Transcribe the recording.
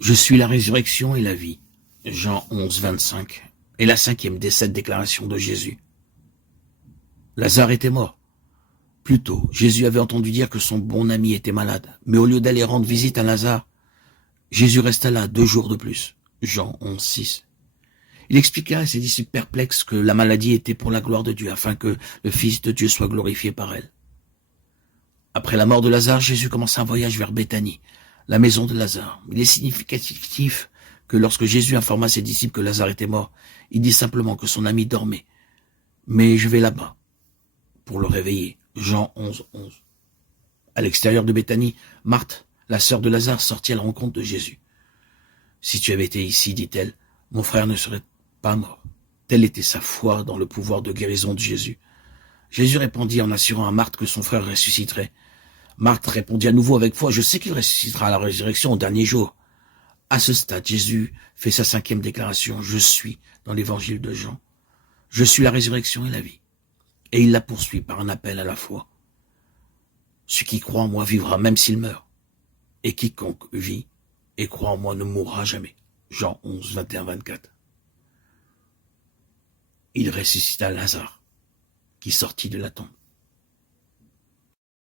Je suis la résurrection et la vie. Jean 11, 25. Et la cinquième des 7 déclarations de Jésus. Lazare était mort. Plus tôt, Jésus avait entendu dire que son bon ami était malade. Mais au lieu d'aller rendre visite à Lazare, Jésus resta là 2 jours de plus. Jean 11, 6. Il expliqua à ses disciples perplexes que la maladie était pour la gloire de Dieu, afin que le Fils de Dieu soit glorifié par elle. Après la mort de Lazare, Jésus commença un voyage vers Béthanie, la maison de Lazare. Il est significatif que lorsque Jésus informa ses disciples que Lazare était mort, il dit simplement que son ami dormait. Mais je vais là-bas pour le réveiller. Jean 11, 11. À l'extérieur de Béthanie, Marthe, la sœur de Lazare, sortit à la rencontre de Jésus. « Si tu avais été ici, dit-elle, mon frère ne serait pas mort. » Telle était sa foi dans le pouvoir de guérison de Jésus. Jésus répondit en assurant à Marthe que son frère ressusciterait. Marthe répondit à nouveau avec foi, « Je sais qu'il ressuscitera à la résurrection au dernier jour. » À ce stade, Jésus fait sa 5e déclaration, « Je suis » dans l'évangile de Jean. « Je suis la résurrection et la vie. » Et il la poursuit par un appel à la foi. « Celui qui croit en moi vivra même s'il meurt. Et quiconque vit et croit en moi ne mourra jamais. » Jean 11, 21, 24. Il ressuscita Lazare, qui sortit de la tombe.